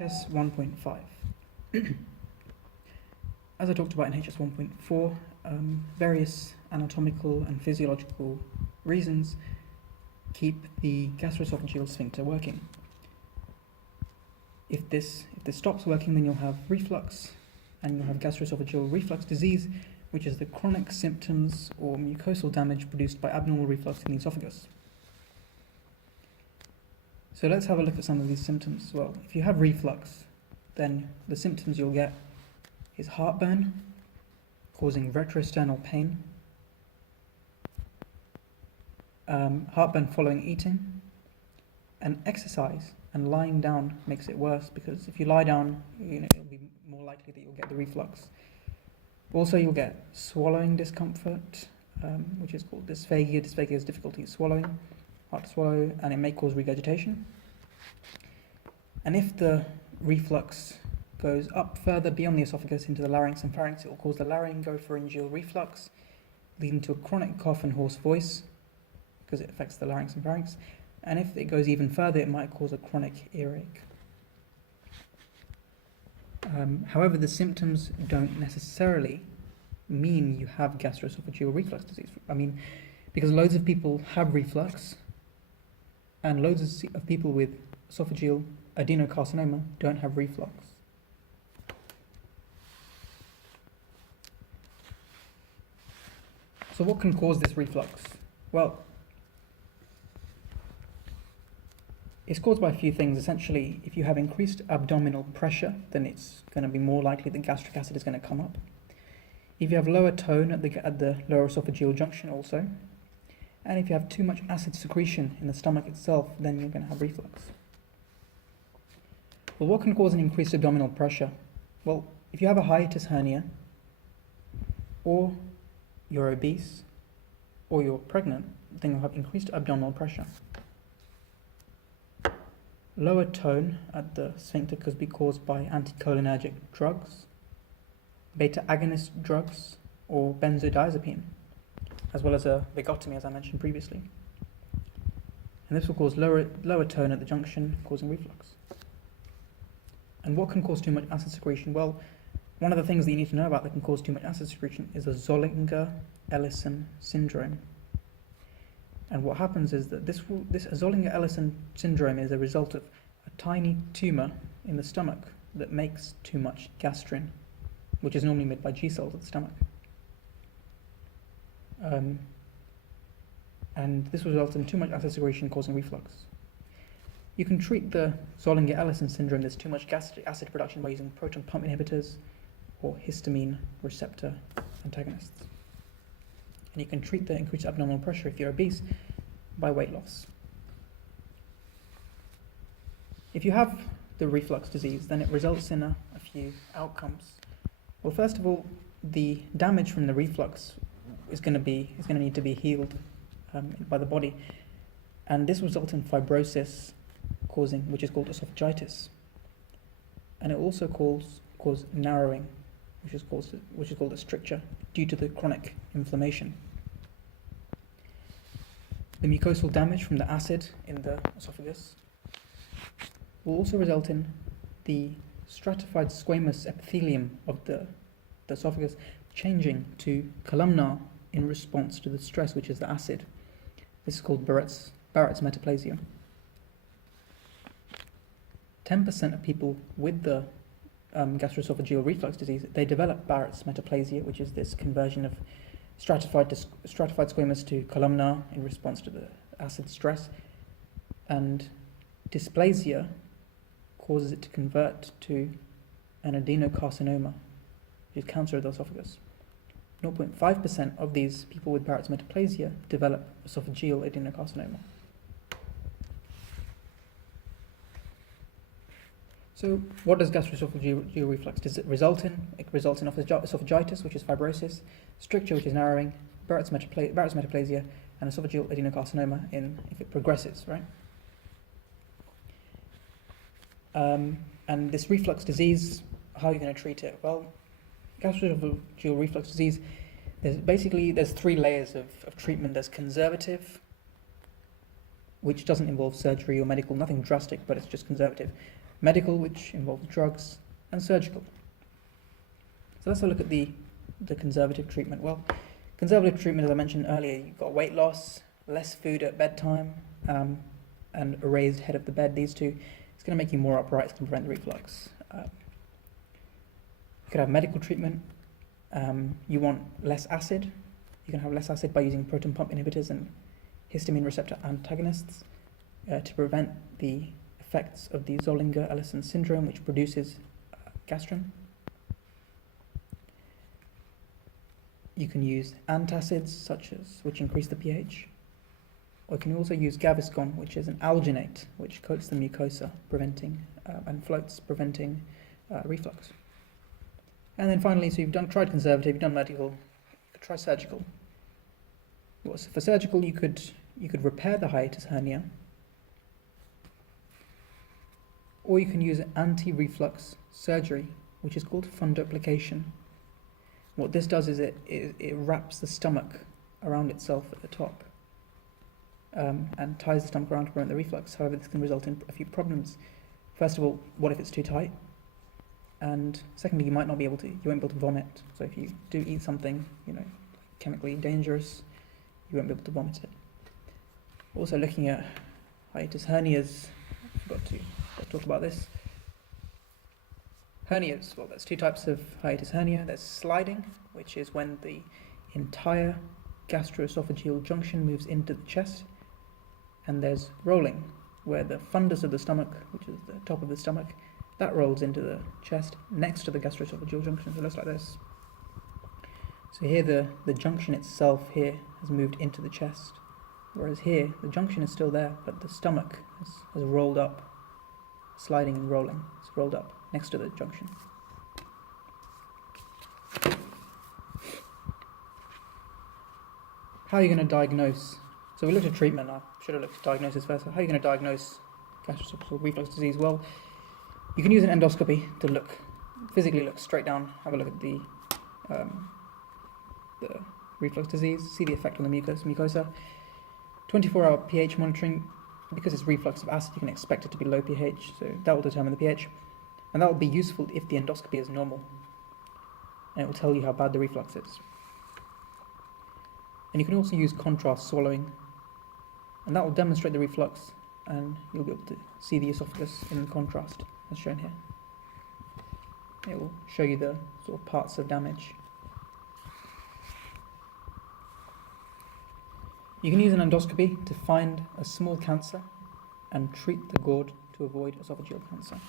HS 1.5. As I talked about in HS 1.4, various anatomical and physiological reasons keep the gastroesophageal sphincter working. If this stops working, then you'll have reflux, and you'll have gastroesophageal reflux disease, which is the chronic symptoms or mucosal damage produced by abnormal reflux in the esophagus. So let's have a look at some of these symptoms. Well, if you have reflux, then the symptoms you'll get is heartburn, causing retrosternal pain, heartburn following eating, and exercise and lying down makes it worse, because if you lie down, it'll be more likely that you'll get the reflux. Also, you'll get swallowing discomfort, which is called dysphagia. Dysphagia is difficulty swallowing, hard to swallow, and it may cause regurgitation. And if the reflux goes up further beyond the esophagus into the larynx and pharynx, it will cause the laryngopharyngeal reflux, leading to a chronic cough and hoarse voice, because it affects the larynx and pharynx. And if it goes even further, it might cause a chronic earache. However, the symptoms don't necessarily mean you have gastroesophageal reflux disease. Because loads of people have reflux, and loads of people with esophageal adenocarcinoma don't have reflux. So what can cause this reflux? Well, it's caused by a few things. Essentially, if you have increased abdominal pressure, then it's going to be more likely that gastric acid is going to come up. If you have lower tone at the lower esophageal junction also, and if you have too much acid secretion in the stomach itself, then you're going to have reflux. Well, what can cause an increased abdominal pressure? Well, if you have a hiatus hernia, or you're obese, or you're pregnant, then you'll have increased abdominal pressure. Lower tone at the sphincter could be caused by anticholinergic drugs, beta-agonist drugs, or benzodiazepine, as well as a vagotomy, as I mentioned previously. And this will cause lower tone at the junction, causing reflux. And what can cause too much acid secretion? Well, one of the things that you need to know about that can cause too much acid secretion is the Zollinger-Ellison syndrome. And what happens is that this Zollinger-Ellison syndrome is a result of a tiny tumour in the stomach that makes too much gastrin, which is normally made by G cells of the stomach. And this will result in too much acid secretion causing reflux. You can treat the Zollinger-Ellison syndrome, there's too much gastric acid production, by using proton pump inhibitors or histamine receptor antagonists. And you can treat the increased abdominal pressure if you're obese by weight loss. If you have the reflux disease, then it results in a few outcomes. Well, first of all, the damage from the reflux is going to need to be healed by the body, and this results in fibrosis, which is called esophagitis, and it also cause narrowing, which is called a stricture, due to the chronic inflammation. The mucosal damage from the acid in the esophagus will also result in the stratified squamous epithelium of the esophagus changing to columnar in response to the stress, which is the acid. This is called Barrett's metaplasia. 10% of people with the gastroesophageal reflux disease, they develop Barrett's metaplasia, which is this conversion of stratified squamous to columnar in response to the acid stress, and dysplasia causes it to convert to an adenocarcinoma, which is cancer of the esophagus. 0.5% of these people with Barrett's metaplasia develop esophageal adenocarcinoma. So what does gastroesophageal reflux result in? It results in esophagitis, which is fibrosis, stricture, which is narrowing, Barrett's metaplasia, and esophageal adenocarcinoma if it progresses, right? And this reflux disease, how are you going to treat it? Well, gastroesophageal reflux disease, there's three layers of treatment. There's conservative, which doesn't involve surgery or medical, nothing drastic, but it's just conservative. medical, which involves drugs, and surgical. So let's have a look at the conservative treatment. Well, conservative treatment, as I mentioned earlier, you've got weight loss, less food at bedtime, and a raised head of the bed. These two, it's going to make you more upright, it's going to prevent the reflux. You could have medical treatment. You want less acid. You can have less acid by using proton pump inhibitors and histamine receptor antagonists to prevent the effects of the Zollinger-Ellison syndrome, which produces gastrin. You can use antacids, which increase the pH. Or you can also use Gaviscon, which is an alginate, which coats the mucosa, and floats, preventing reflux. And then finally, so you've tried conservative, you've done medical, you could try surgical. Well, so for surgical, you could repair the hiatus hernia, or you can use anti-reflux surgery, which is called fundoplication. What this does is it wraps the stomach around itself at the top and ties the stomach around to prevent the reflux. However, this can result in a few problems. First of all, what if it's too tight? And secondly, you won't be able to vomit. So if you do eat something, chemically dangerous, you won't be able to vomit it. Also, looking at hiatus hernias, I forgot to talk about this. Hernias, well, there's two types of hiatus hernia. There's sliding, which is when the entire gastroesophageal junction moves into the chest, and there's rolling, where the fundus of the stomach, which is the top of the stomach, that rolls into the chest next to the gastroesophageal junction. So it looks like this. So here the junction itself here has moved into the chest, whereas here the junction is still there, but the stomach has rolled up, sliding and rolling. It's rolled up next to the junction. How are you going to diagnose? So we looked at treatment. I should have looked at diagnosis first. How are you going to diagnose gastroesophageal reflux disease? Well, you can use an endoscopy to physically look straight down, have a look at the reflux disease, see the effect on the mucosa. 24-hour pH monitoring, because it's reflux of acid, you can expect it to be low pH, so that will determine the pH. And that will be useful if the endoscopy is normal, and it will tell you how bad the reflux is. And you can also use contrast swallowing, and that will demonstrate the reflux, and you'll be able to see the esophagus in contrast, as shown here. It will show you the sort of parts of damage. You can use an endoscopy to find a small cancer and treat the gourd to avoid esophageal cancer.